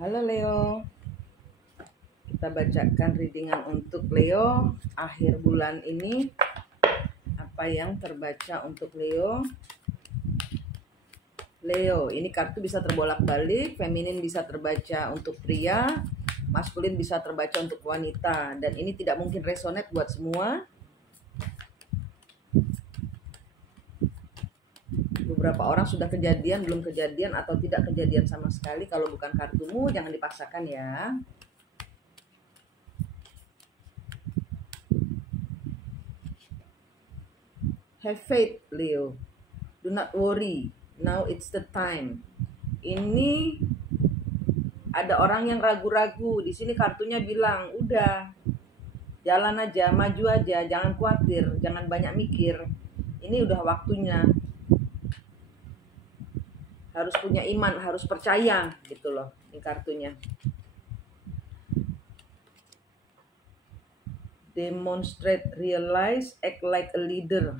Halo Leo, kita bacakan readingan untuk Leo akhir bulan ini. Apa yang terbaca untuk Leo? Leo, ini kartu bisa terbolak-balik, feminin bisa terbaca untuk pria, maskulin bisa terbaca untuk wanita. Dan ini tidak mungkin resonate buat semua. Beberapa orang sudah kejadian, belum kejadian, atau tidak kejadian sama sekali. Kalau bukan kartumu, jangan dipaksakan ya. Have faith, Leo. Do not worry. Now it's the time. Ini ada orang yang ragu-ragu. Di sini kartunya bilang, udah, jalan aja, maju aja, jangan khawatir, jangan banyak mikir. Ini udah waktunya. Harus punya iman, harus percaya, gitu loh. Ini kartunya. Demonstrate, realize, act like a leader.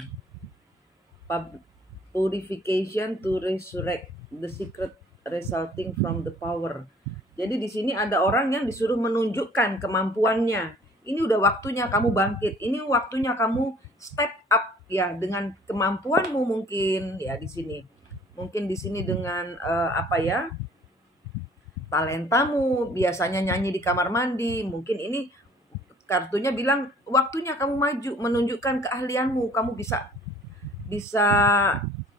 Purification to resurrect the secret resulting from the power. Jadi di sini ada orang yang disuruh menunjukkan kemampuannya. Ini udah waktunya kamu bangkit. Ini waktunya kamu step up ya dengan kemampuanmu mungkin ya di sini. Mungkin di sini dengan talentamu, biasanya nyanyi di kamar mandi. Mungkin ini kartunya bilang waktunya kamu maju, menunjukkan keahlianmu. Kamu bisa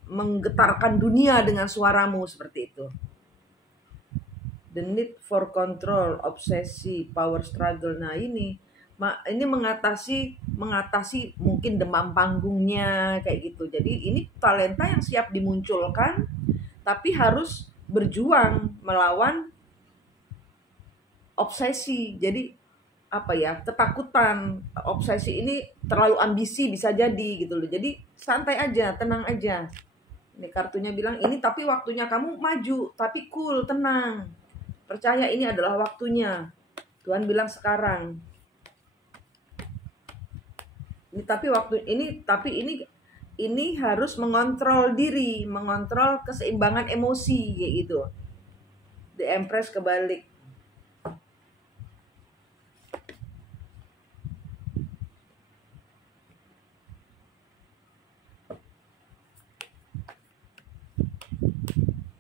menggetarkan dunia dengan suaramu seperti itu. The need for control, obsesi, power struggle. Nah ini mengatasi mungkin demam panggungnya kayak gitu. Jadi ini talenta yang siap dimunculkan, tapi harus berjuang melawan obsesi. Jadi ketakutan, obsesi ini terlalu ambisi bisa jadi gitu loh. Jadi santai aja, tenang aja. Ini kartunya bilang ini tapi waktunya kamu maju, tapi cool, tenang. Percaya ini adalah waktunya. Tuhan bilang sekarang. Ini harus mengontrol diri, mengontrol keseimbangan emosi kayak gitu. The Empress kebalik.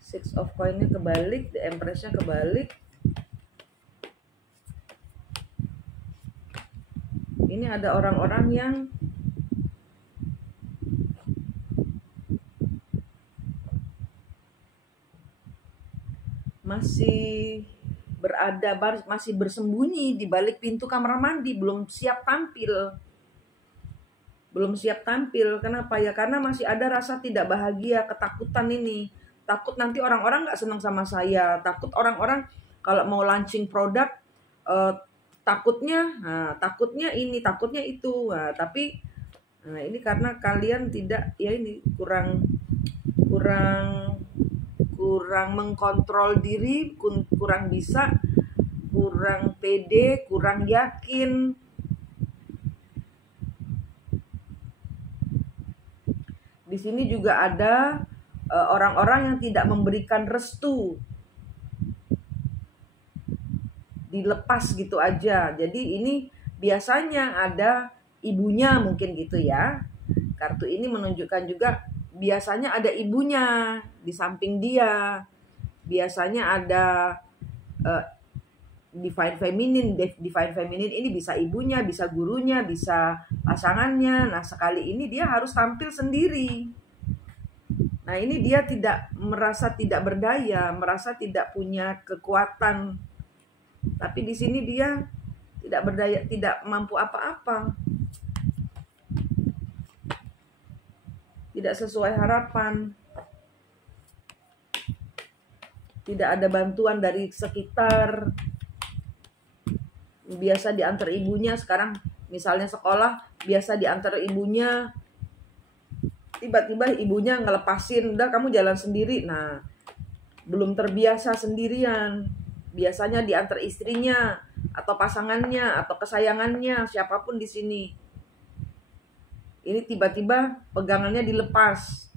Six of Coin-nya kebalik, The Empress-nya kebalik. Ini ada orang-orang yang masih masih bersembunyi di balik pintu kamar mandi, belum siap tampil. Kenapa ya? Karena masih ada rasa tidak bahagia, ketakutan ini. Takut nanti orang-orang gak senang sama saya. Takut orang-orang kalau mau launching produk takutnya ini, takutnya itu. Tapi ini karena kalian tidak kurang mengkontrol diri, kurang bisa, kurang pede, kurang yakin. Di sini juga ada orang-orang yang tidak memberikan restu, dilepas gitu aja. Jadi ini biasanya ada ibunya mungkin gitu ya. Kartu ini menunjukkan juga biasanya ada ibunya di samping dia. Biasanya ada divine feminine ini bisa ibunya, bisa gurunya, bisa pasangannya. Nah sekali ini dia harus tampil sendiri. Nah ini dia merasa tidak berdaya, merasa tidak punya kekuatan. Tapi di sini dia tidak berdaya, tidak mampu apa-apa. Tidak sesuai harapan. Tidak ada bantuan dari sekitar. Biasa diantar ibunya, sekarang misalnya sekolah biasa diantar ibunya, tiba-tiba ibunya ngelepasin, udah kamu jalan sendiri. Nah belum terbiasa sendirian, biasanya diantar istrinya atau pasangannya atau kesayangannya, siapapun di sini. Ini tiba-tiba pegangannya dilepas,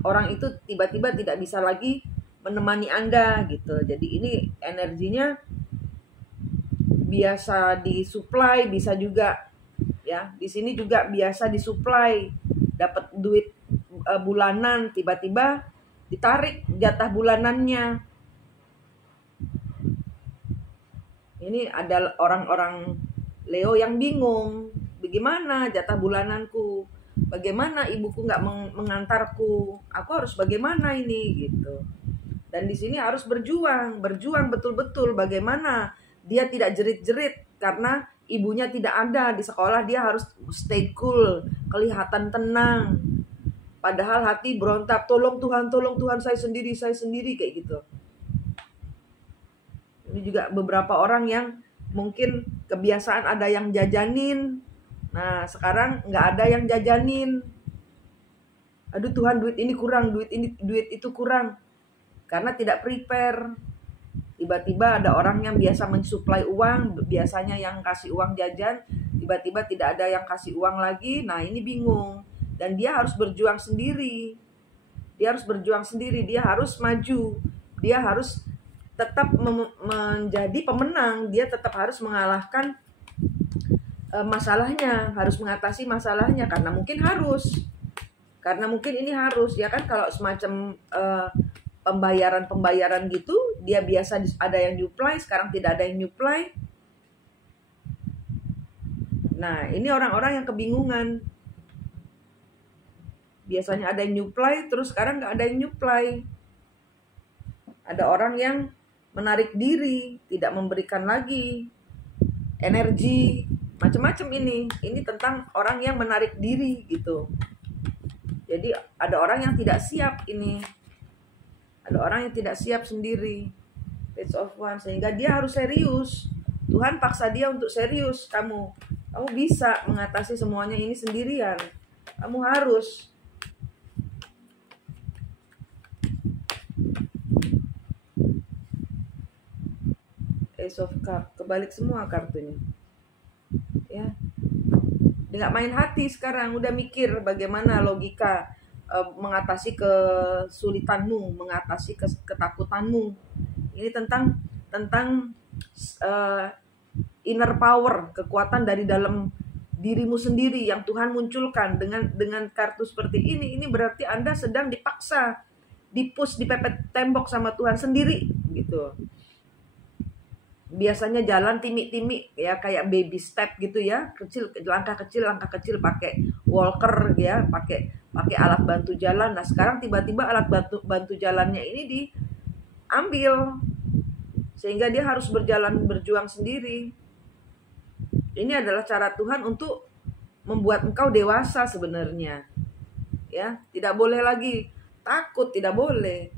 orang itu tiba-tiba tidak bisa lagi menemani Anda gitu. Jadi ini energinya biasa disuplai, bisa juga ya. Di sini juga biasa disuplai, dapat duit bulanan, tiba-tiba ditarik jatah bulanannya. Ini ada orang-orang Leo yang bingung, bagaimana jatah bulananku? Bagaimana ibuku nggak mengantarku? Aku harus bagaimana ini gitu. Dan di sini harus berjuang betul-betul. Bagaimana dia tidak jerit-jerit karena ibunya tidak ada di sekolah. Dia harus stay cool, kelihatan tenang. Padahal hati berontak, tolong Tuhan, saya sendiri kayak gitu. Ini juga beberapa orang yang mungkin kebiasaan ada yang jajanin. Nah, sekarang nggak ada yang jajanin. Aduh Tuhan, duit ini kurang, duit itu kurang. Karena tidak prepare. Tiba-tiba ada orang yang biasa mensuplai uang, biasanya yang kasih uang jajan, tiba-tiba tidak ada yang kasih uang lagi. Nah, ini bingung. Dan dia harus berjuang sendiri. Dia harus maju. Dia harus tetap menjadi pemenang. Dia tetap harus mengalahkan masalahnya, harus mengatasi masalahnya karena mungkin ini harus ya kan. Kalau semacam pembayaran gitu, dia biasa ada yang nyuplai, sekarang tidak ada yang nyuplai. Nah, ini orang-orang yang kebingungan. Biasanya ada yang nyuplai, terus sekarang nggak ada yang nyuplai. Ada orang yang menarik diri, tidak memberikan lagi energi, macam-macam ini. Ini tentang orang yang menarik diri gitu. Jadi ada orang yang tidak siap ini. Ada orang yang tidak siap sendiri. Page of Wands, sehingga dia harus serius. Tuhan paksa dia untuk serius. Kamu bisa mengatasi semuanya ini sendirian. Kamu harus. Ace of Cup, kebalik semua kartunya. Ya. Dia nggak main hati sekarang, udah mikir bagaimana logika mengatasi kesulitanmu, mengatasi ketakutanmu. Ini tentang inner power, kekuatan dari dalam dirimu sendiri yang Tuhan munculkan dengan kartu seperti ini. Ini berarti Anda sedang dipaksa, dipus, dipepet tembok sama Tuhan sendiri gitu. Biasanya jalan timik-timik ya, kayak baby step gitu ya, langkah kecil pakai walker ya, pakai alat bantu jalan. Nah, sekarang tiba-tiba alat bantu jalannya ini diambil sehingga dia harus berjuang sendiri. Ini adalah cara Tuhan untuk membuat engkau dewasa sebenarnya. Ya, tidak boleh lagi takut, tidak boleh.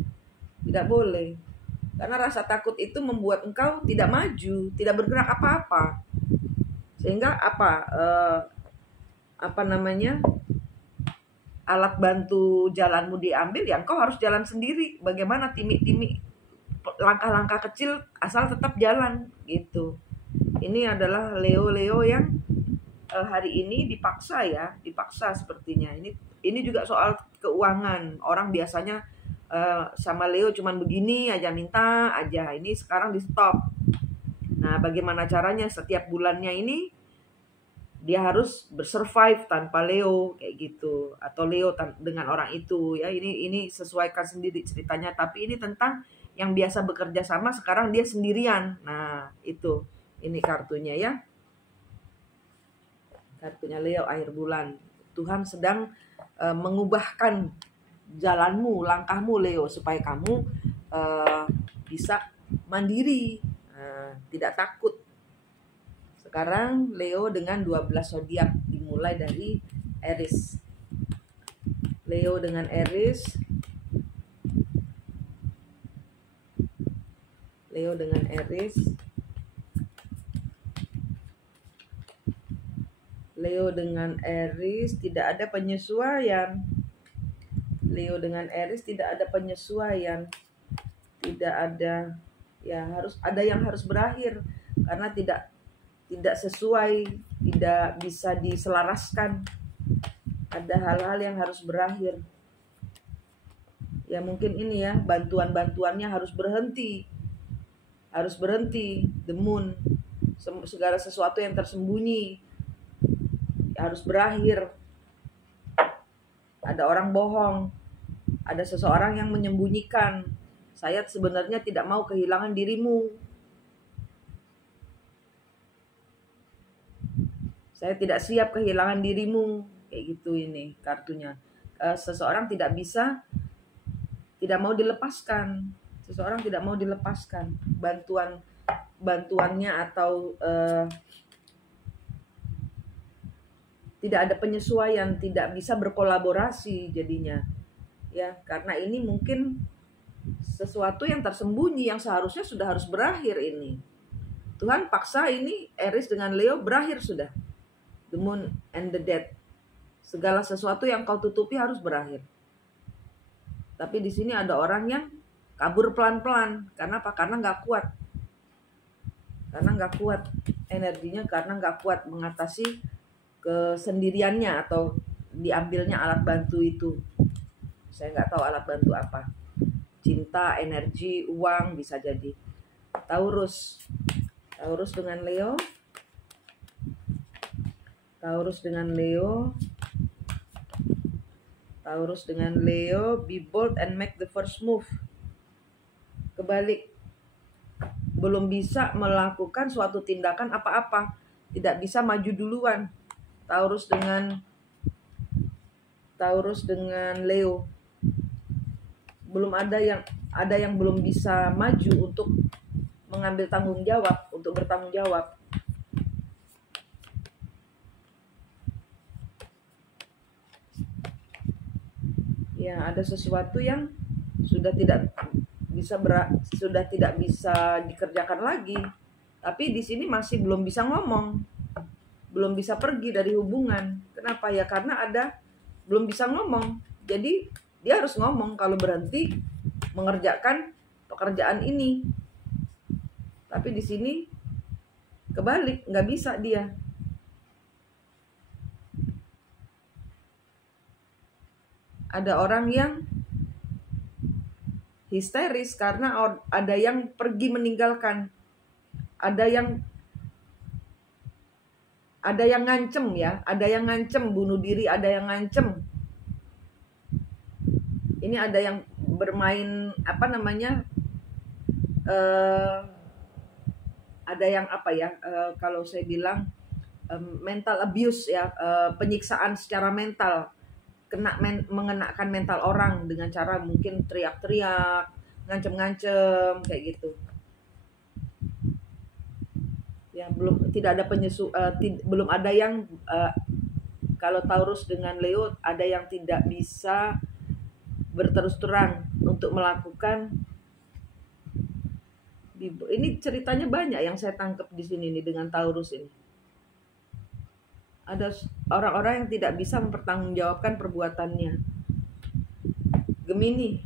Karena rasa takut itu membuat engkau tidak maju, tidak bergerak apa-apa. Sehingga alat bantu jalanmu diambil, ya engkau harus jalan sendiri. Bagaimana timik-timik, langkah-langkah kecil asal tetap jalan gitu. Ini adalah Leo yang hari ini dipaksa sepertinya. Ini juga soal keuangan. Orang biasanya sama Leo cuman begini aja, minta aja. Ini sekarang di stop. Nah, bagaimana caranya setiap bulannya ini dia harus bersurvive tanpa Leo kayak gitu, atau Leo dengan orang itu ya. Ini sesuaikan sendiri ceritanya, tapi ini tentang yang biasa bekerja sama, sekarang dia sendirian. Nah, itu ini kartunya ya. Kartunya Leo akhir bulan. Tuhan sedang mengubahkan jalanmu, langkahmu Leo, supaya kamu bisa mandiri, tidak takut. Sekarang Leo dengan 12 zodiak, dimulai dari Aries. Leo dengan Aries. Leo dengan Aries. Leo dengan Aries tidak ada penyesuaian. Leo dengan Aries tidak ada penyesuaian. Tidak ada, ya harus ada yang harus berakhir karena tidak sesuai, tidak bisa diselaraskan. Ada hal-hal yang harus berakhir. Ya mungkin ini ya, bantuannya harus berhenti. Harus berhenti. The moon. Segala sesuatu yang tersembunyi harus berakhir. Ada orang bohong, ada seseorang yang menyembunyikan. Saya sebenarnya tidak mau kehilangan dirimu. Saya tidak siap kehilangan dirimu. Kayak gitu ini kartunya. Seseorang tidak mau dilepaskan. Seseorang tidak mau dilepaskan. Bantuannya atau tidak ada penyesuaian, tidak bisa berkolaborasi jadinya. Ya, karena ini mungkin sesuatu yang tersembunyi yang seharusnya sudah harus berakhir ini. Tuhan paksa ini Aries dengan Leo berakhir sudah. The moon and the death. Segala sesuatu yang kau tutupi harus berakhir. Tapi di sini ada orang yang kabur pelan-pelan. Karena apa? Karena nggak kuat. Karena nggak kuat energinya, karena nggak kuat mengatasi kesendiriannya atau diambilnya alat bantu itu. Saya nggak tahu alat bantu apa. Cinta, energi, uang bisa jadi. Taurus dengan Leo. Taurus dengan Leo, be bold and make the first move. Kebalik. Belum bisa melakukan suatu tindakan apa-apa. Tidak bisa maju duluan. Taurus dengan Leo. Belum ada yang belum bisa maju untuk mengambil tanggung jawab, untuk bertanggung jawab. Ya, ada sesuatu yang sudah tidak bisa dikerjakan lagi. Tapi di sini masih belum bisa ngomong. Belum bisa pergi dari hubungan. Kenapa ya? Karena belum bisa ngomong. Jadi dia harus ngomong kalau berhenti mengerjakan pekerjaan ini. Tapi di sini kebalik, nggak bisa dia. Ada orang yang histeris karena ada yang pergi meninggalkan. Ada yang ngancem ya, ada yang ngancem bunuh diri, ada yang ngancem. Ini ada yang bermain ada yang kalau saya bilang mental abuse ya, penyiksaan secara mental. Mengenakan mental orang dengan cara mungkin teriak-teriak, ngancem-ngancem kayak gitu. Ya, belum ada yang kalau Taurus dengan Leo ada yang tidak bisa berterus terang untuk melakukan. Ini ceritanya banyak yang saya tangkap di sini nih dengan Taurus ini. Ada orang-orang yang tidak bisa mempertanggungjawabkan perbuatannya. Gemini.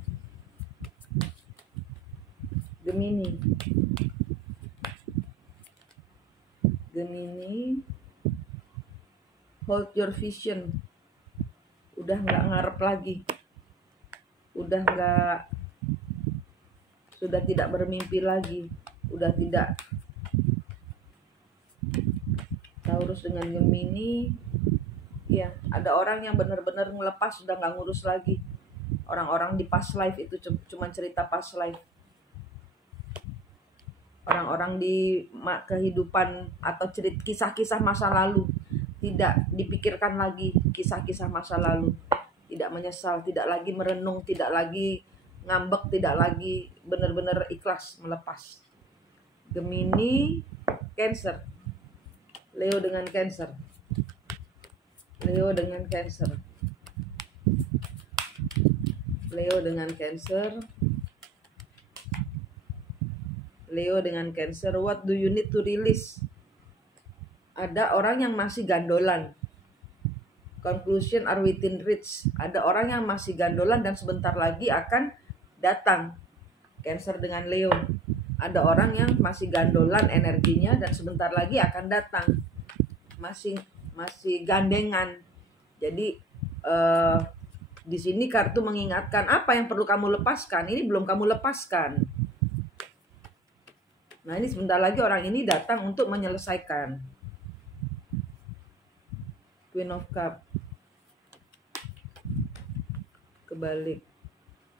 Hold your vision. Udah nggak ngarep lagi. Sudah tidak bermimpi lagi. Udah tidak. Taurus dengan Gemini, ya ada orang yang benar-benar ngelepas, sudah nggak ngurus lagi. Orang-orang di past life itu cuma cerita past life. Orang-orang di kehidupan atau kisah-kisah masa lalu, tidak dipikirkan lagi kisah-kisah masa lalu, tidak menyesal, tidak lagi merenung, tidak lagi ngambek, tidak lagi, benar-benar ikhlas melepas. Gemini, Cancer. Leo dengan Cancer. Leo dengan Cancer. What do you need to release? Ada orang yang masih gandolan. Conclusion are within reach. Ada orang yang masih gandolan dan sebentar lagi akan datang. Cancer dengan Leo. Ada orang yang masih gandolan energinya dan sebentar lagi akan datang. Masih gandengan. Jadi Di sini kartu mengingatkan apa yang perlu kamu lepaskan. Ini belum kamu lepaskan. Nah, ini sebentar lagi orang ini datang untuk menyelesaikan. Queen of Cup. Kebalik.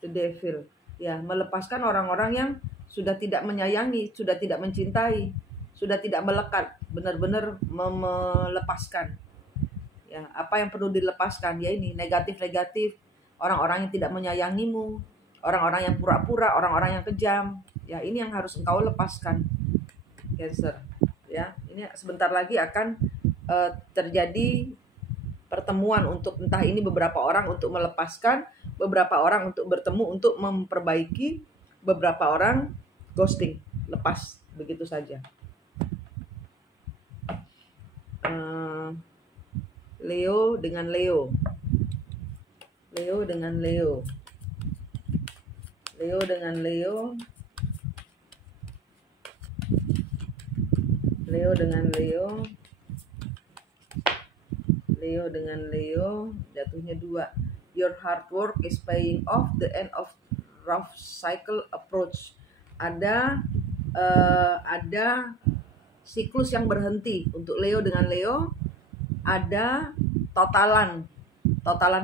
The Devil. Ya, melepaskan orang-orang yang sudah tidak menyayangi, sudah tidak mencintai, sudah tidak melekat, benar-benar melepaskan. Ya, apa yang perlu dilepaskan? Ya ini, negatif-negatif, orang-orang yang tidak menyayangimu, orang-orang yang pura-pura, orang-orang yang kejam. Ya, ini yang harus engkau lepaskan. Cancer. Ya, ini sebentar lagi akan terjadi pertemuan untuk entah ini beberapa orang untuk melepaskan, beberapa orang untuk bertemu untuk memperbaiki, beberapa orang ghosting, lepas begitu saja. Leo dengan Leo. Leo dengan Leo. Leo dengan Leo. Leo dengan Leo. Leo dengan Leo. Jatuhnya 2. Your hard work is paying off, the end of rough cycle approach. Ada siklus yang berhenti untuk Leo dengan Leo. Ada totalan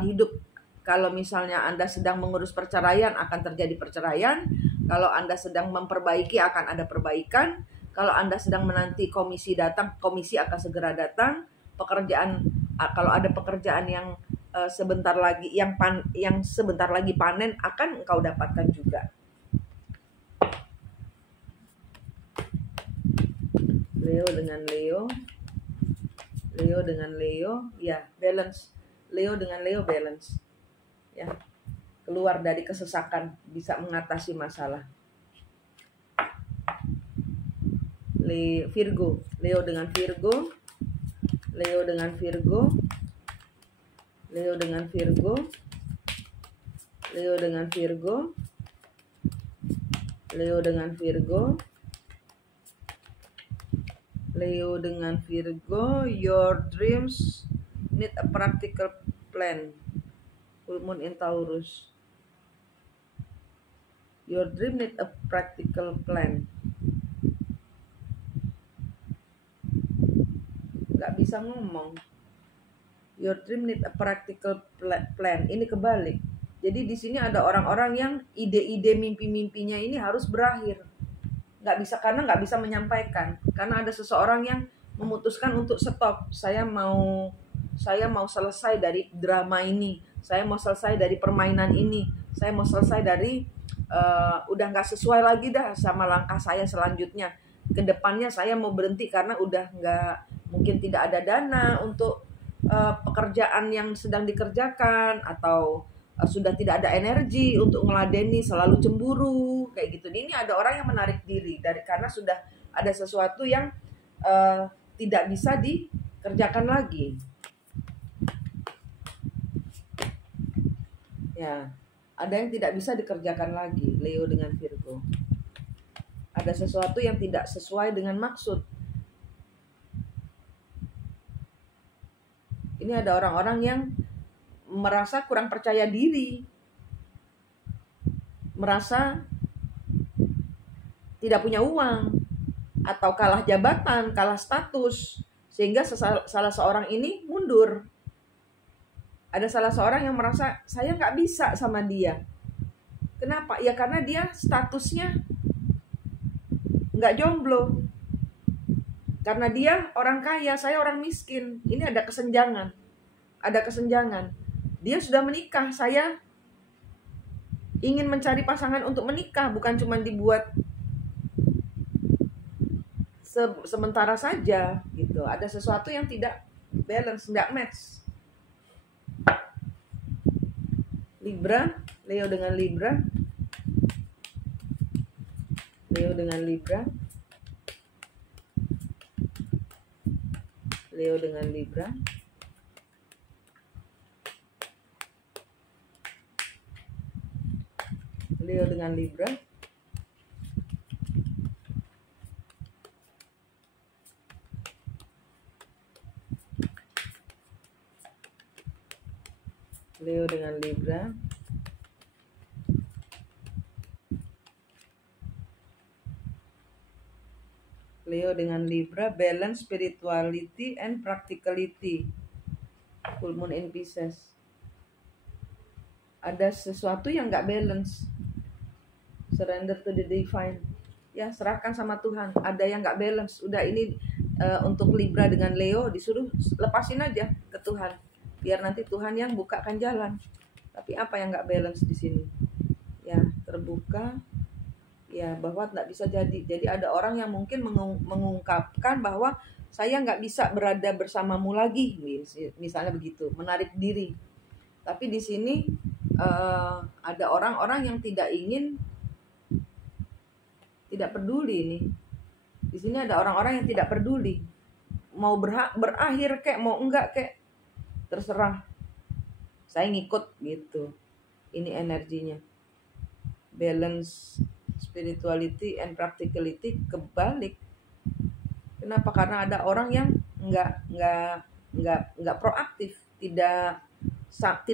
hidup. Kalau misalnya Anda sedang mengurus perceraian, akan terjadi perceraian. Kalau Anda sedang memperbaiki, akan ada perbaikan. Kalau Anda sedang menanti komisi datang, komisi akan segera datang. Pekerjaan, kalau ada pekerjaan yang sebentar lagi yang sebentar lagi panen, akan engkau dapatkan juga. Leo dengan Leo. Leo dengan Leo, ya balance. Leo dengan Leo balance. Ya. Keluar dari kesesakan, bisa mengatasi masalah. Virgo, Leo dengan Virgo. Leo dengan Virgo. Leo dengan Virgo. Leo dengan Virgo. Leo dengan Virgo. Leo dengan Virgo, your dreams need a practical plan. Full moon in Taurus. Your dream need a practical plan. Gak bisa ngomong. Your dream need a practical plan. Ini kebalik. Jadi di sini ada orang-orang yang ide-ide mimpi-mimpinya ini harus berakhir. Karena nggak bisa menyampaikan. Karena ada seseorang yang memutuskan untuk stop. Saya mau selesai dari drama ini. Saya mau selesai dari permainan ini. Saya mau selesai dari udah nggak sesuai lagi dah sama langkah saya selanjutnya. Kedepannya saya mau berhenti karena udah nggak, mungkin tidak ada dana untuk pekerjaan yang sedang dikerjakan, atau sudah tidak ada energi untuk ngeladeni, selalu cemburu kayak gitu. Ini ada orang yang menarik diri karena sudah ada sesuatu yang tidak bisa dikerjakan lagi. Ya, ada yang tidak bisa dikerjakan lagi. Leo dengan Virgo. Ada sesuatu yang tidak sesuai dengan maksud. Ini ada orang-orang yang merasa kurang percaya diri, merasa tidak punya uang, atau kalah jabatan, kalah status, sehingga salah seorang ini mundur. Ada salah seorang yang merasa saya nggak bisa sama dia. Kenapa? Ya karena dia statusnya nggak jomblo. Karena dia orang kaya, saya orang miskin. Ini ada kesenjangan. Dia sudah menikah, saya ingin mencari pasangan untuk menikah, bukan cuma dibuat sementara saja gitu. Ada sesuatu yang tidak balance, tidak match. Libra, Leo dengan Libra. Leo dengan Libra. Leo dengan Libra. Leo dengan Libra. Leo dengan Libra. Leo dengan Libra, balance spirituality and practicality. Full moon in Pisces. Ada sesuatu yang nggak balance. Surrender to the divine. Ya, serahkan sama Tuhan. Ada yang nggak balance. Udah ini untuk Libra dengan Leo disuruh lepasin aja ke Tuhan. Biar nanti Tuhan yang bukakan jalan. Tapi apa yang nggak balance di sini? Ya, terbuka. Ya, bahwa nggak bisa jadi. Jadi ada orang yang mungkin mengungkapkan bahwa saya nggak bisa berada bersamamu lagi, misalnya begitu, menarik diri. Tapi di sini ada orang-orang yang tidak peduli nih. Di sini ada orang-orang yang tidak peduli, mau berakhir kek, mau enggak kek, terserah. Saya ngikut gitu. Ini energinya. Balance spirituality and practicality kebalik. Kenapa? Karena ada orang yang nggak proaktif, tidak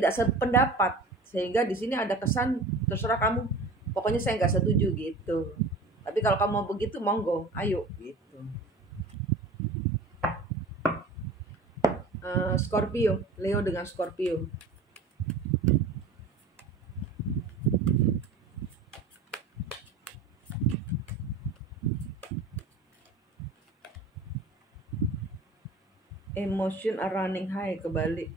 sependapat, sehingga di sini ada kesan terserah kamu, pokoknya saya nggak setuju gitu. Tapi kalau kamu mau begitu, monggo, ayo gitu. Scorpio, Leo dengan Scorpio. Emotion are running high, kebalik.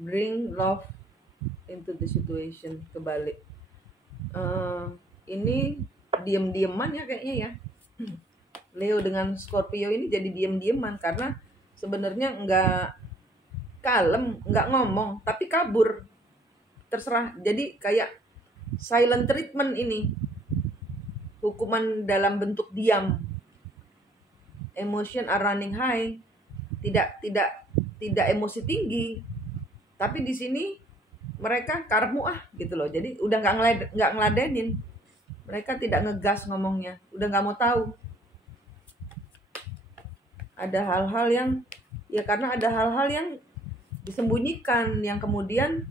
Bring love into the situation, kebalik. Ini diem-dieman ya kayaknya ya. Leo dengan Scorpio ini jadi diem-dieman karena sebenarnya nggak kalem, nggak ngomong, tapi kabur. Terserah. Jadi kayak silent treatment ini. Hukuman dalam bentuk diam. Emotion are running high. Tidak emosi tinggi. Tapi di sini mereka karmu gitu loh. Jadi udah nggak ngeladenin. Mereka tidak ngegas ngomongnya. Udah nggak mau tahu. Ada hal-hal yang ya karena ada hal-hal yang disembunyikan yang kemudian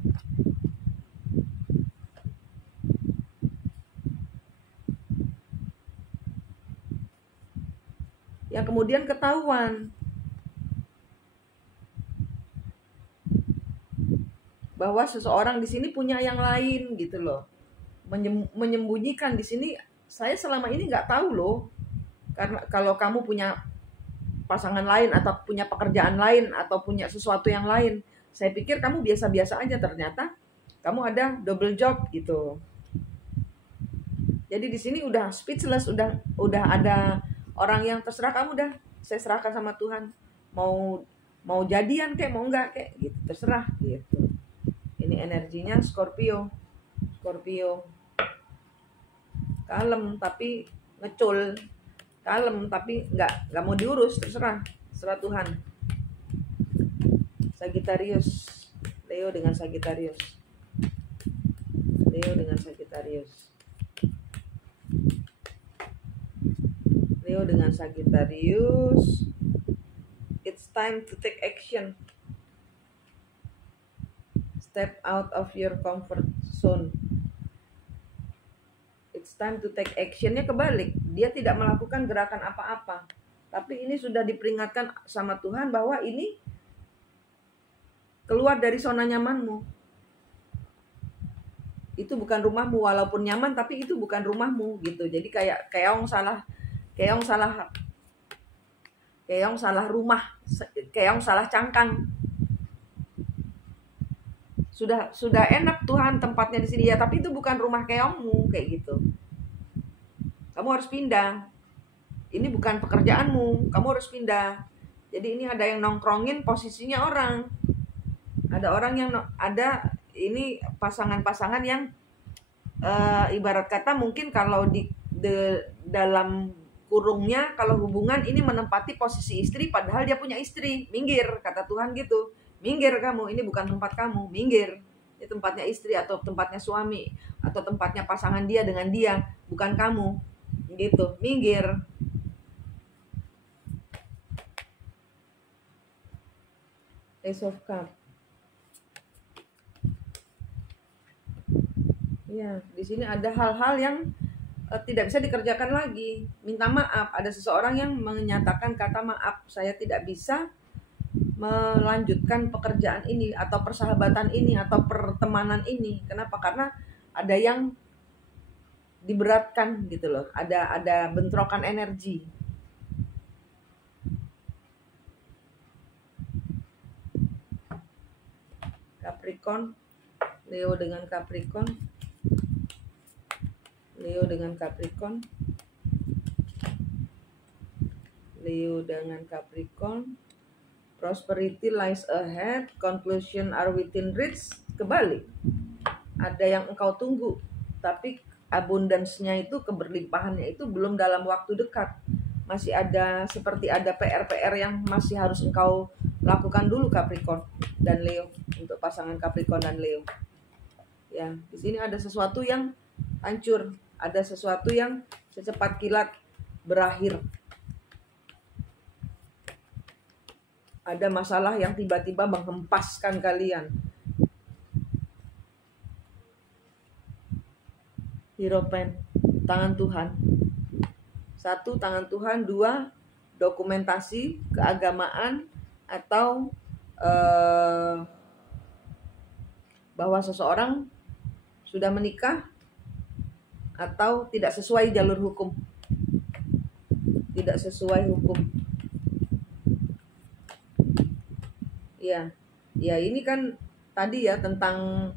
ketahuan bahwa seseorang di sini punya yang lain gitu loh. Menyembunyikan di sini, saya selama ini nggak tahu loh. Karena kalau kamu punya pasangan lain atau punya pekerjaan lain atau punya sesuatu yang lain, saya pikir kamu biasa-biasa aja, ternyata kamu ada double job gitu. Jadi di sini udah speechless, udah ada orang yang terserah kamu, dah saya serahkan sama Tuhan. Mau jadian kayak mau enggak kayak gitu, terserah gitu. Ini energinya Scorpio. Kalem tapi ngecul. Kalem tapi nggak mau diurus, terserah Tuhan. Sagittarius, Leo dengan Sagittarius. It's time to take action. Step out of your comfort zone. It's time to take action-nya kebalik. Dia tidak melakukan gerakan apa-apa. Tapi ini sudah diperingatkan sama Tuhan bahwa ini keluar dari zona nyamanmu. Itu bukan rumahmu, walaupun nyaman tapi itu bukan rumahmu gitu. Jadi kayak keong salah rumah, keong salah cangkang. Sudah enak Tuhan tempatnya di sini ya, tapi itu bukan rumah keongmu kayak gitu. Kamu harus pindah. Ini bukan pekerjaanmu, kamu harus pindah. Jadi ini ada yang nongkrongin posisinya orang. Ada orang yang ada ini pasangan-pasangan yang ibarat kata mungkin kalau di dalam kurungnya kalau hubungan ini menempati posisi istri padahal dia punya istri. Minggir, kata Tuhan gitu. Minggir kamu, ini bukan tempat kamu, minggir. Ini tempatnya istri atau tempatnya suami atau tempatnya pasangan dia dengan dia, bukan kamu. Gitu, minggir. Ace of Cups. Ya, di sini ada hal-hal yang tidak bisa dikerjakan lagi. Minta maaf. Ada seseorang yang menyatakan kata maaf, saya tidak bisa melanjutkan pekerjaan ini atau persahabatan ini atau pertemanan ini. Kenapa? Karena ada yang diberatkan gitu loh. Ada bentrokan energi. Capricorn, Leo dengan Capricorn. Leo dengan Capricorn. Leo dengan Capricorn. Prosperity lies ahead, conclusion are within reach. Kebalik. Ada yang engkau tunggu, tapi abundance-nya itu, keberlimpahannya itu belum dalam waktu dekat. Masih ada seperti ada PR-PR yang masih harus engkau lakukan dulu, Capricorn dan Leo, untuk pasangan Capricorn dan Leo. Ya, di sini ada sesuatu yang hancur, ada sesuatu yang secepat kilat berakhir. Ada masalah yang tiba-tiba menghempaskan kalian. Hierophant, tangan Tuhan. 1, tangan Tuhan. 2, dokumentasi keagamaan atau bahwa seseorang sudah menikah atau tidak sesuai jalur hukum. Tidak sesuai hukum. Ya, ya ini kan tadi ya tentang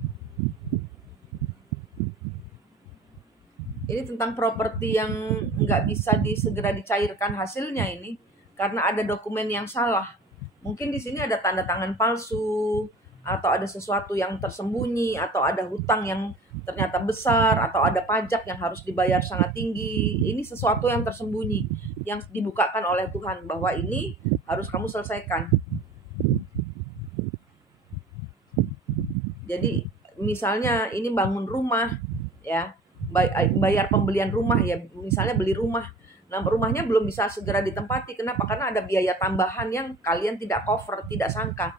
properti yang nggak bisa segera dicairkan hasilnya ini karena ada dokumen yang salah. Mungkin di sini ada tanda tangan palsu atau ada sesuatu yang tersembunyi atau ada hutang yang ternyata besar atau ada pajak yang harus dibayar sangat tinggi. Ini sesuatu yang tersembunyi yang dibukakan oleh Tuhan bahwa ini harus kamu selesaikan. Jadi misalnya ini bangun rumah ya, bayar pembelian rumah ya, misalnya beli rumah. Nah, rumahnya belum bisa segera ditempati. Kenapa? Karena ada biaya tambahan yang kalian tidak cover, tidak sangka.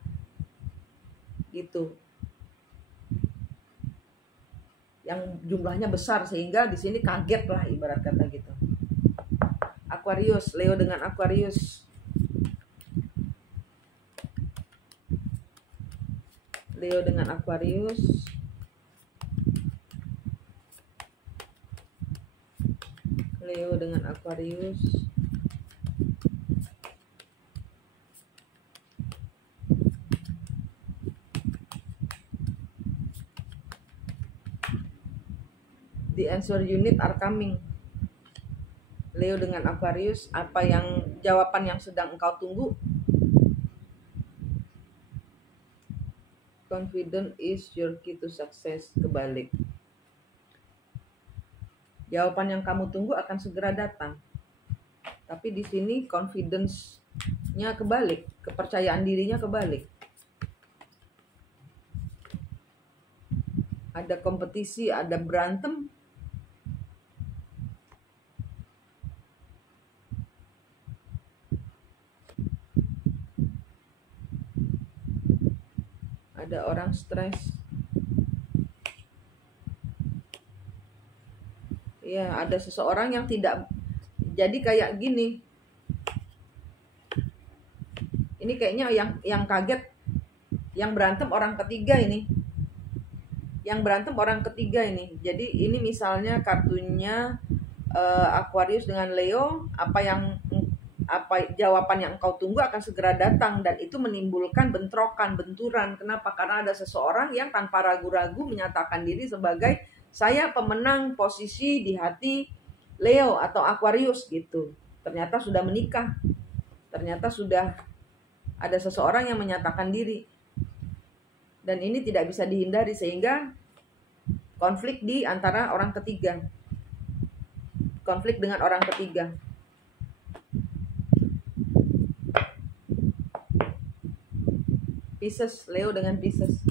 Gitu. Yang jumlahnya besar sehingga di sini kaget lah ibarat kata gitu. Aquarius, Leo dengan Aquarius. Leo dengan Aquarius. Leo dengan Aquarius. The answer unit are coming. Leo dengan Aquarius, apa yang jawaban yang sedang engkau tunggu? Confident is your key to success. Kebalik. Jawaban yang kamu tunggu akan segera datang. Tapi di sini confidence-nya kebalik, kepercayaan dirinya kebalik. Ada kompetisi, ada berantem. Ada orang stres. Ya, ada seseorang yang tidak, jadi kayak gini. Ini kayaknya yang kaget, yang berantem orang ketiga ini. Yang berantem orang ketiga ini. Jadi ini misalnya kartunya Aquarius dengan Leo, apa jawaban yang engkau tunggu akan segera datang, dan itu menimbulkan benturan. Kenapa? Karena ada seseorang yang tanpa ragu-ragu menyatakan diri sebagai saya pemenang posisi di hati Leo atau Aquarius gitu. Ternyata sudah menikah. Ternyata sudah ada seseorang yang menyatakan diri. Dan ini tidak bisa dihindari sehingga konflik di antara orang ketiga. Konflik dengan orang ketiga. Pisces, Leo dengan Pisces.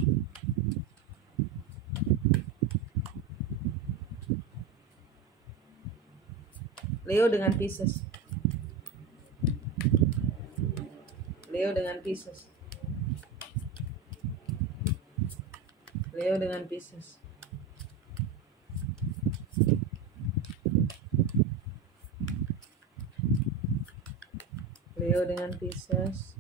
Leo dengan Pisces. Leo dengan Pisces. Leo dengan Pisces. Leo dengan Pisces.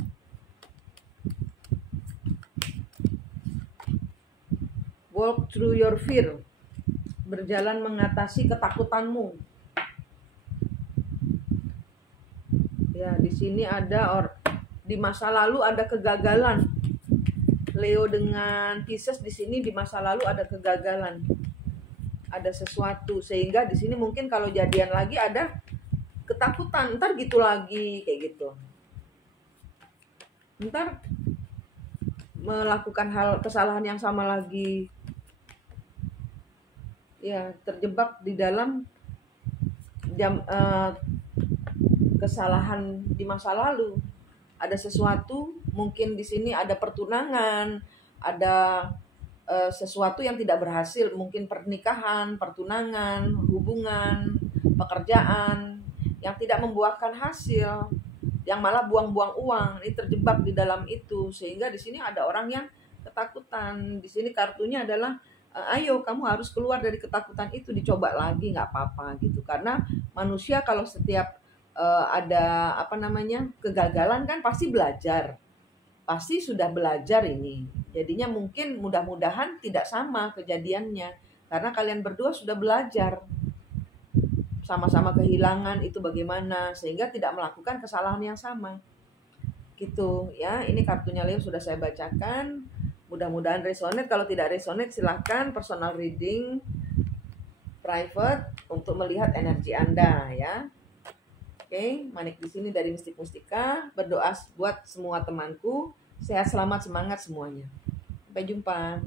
Walk through your fear. Berjalan mengatasi ketakutanmu. Ya, di sini ada di masa lalu ada kegagalan. Leo dengan Pisces di sini di masa lalu ada kegagalan. Ada sesuatu sehingga di sini mungkin kalau jadian lagi ada ketakutan, ntar gitu lagi kayak gitu. Ntar melakukan kesalahan yang sama lagi. Ya, terjebak di dalam kesalahan di masa lalu. Ada sesuatu, mungkin di sini ada pertunangan, ada sesuatu yang tidak berhasil, mungkin pernikahan, pertunangan, hubungan, pekerjaan yang tidak membuahkan hasil, yang malah buang-buang uang. Ini terjebak di dalam itu, sehingga di sini ada orang yang ketakutan. Di sini kartunya adalah ayo kamu harus keluar dari ketakutan itu, dicoba lagi nggak apa-apa gitu. Karena manusia kalau setiap ada kegagalan kan pasti belajar, pasti sudah belajar ini. Jadinya mungkin mudah-mudahan tidak sama kejadiannya karena kalian berdua sudah belajar sama-sama kehilangan itu bagaimana sehingga tidak melakukan kesalahan yang sama gitu ya. Ini kartunya Leo sudah saya bacakan. Mudah-mudahan resonate. Kalau tidak resonate silahkan personal reading private untuk melihat energi Anda ya. Oke, Manik di sini dari Mistik Mustika. Berdoa buat semua temanku. Sehat, selamat, semangat semuanya. Sampai jumpa.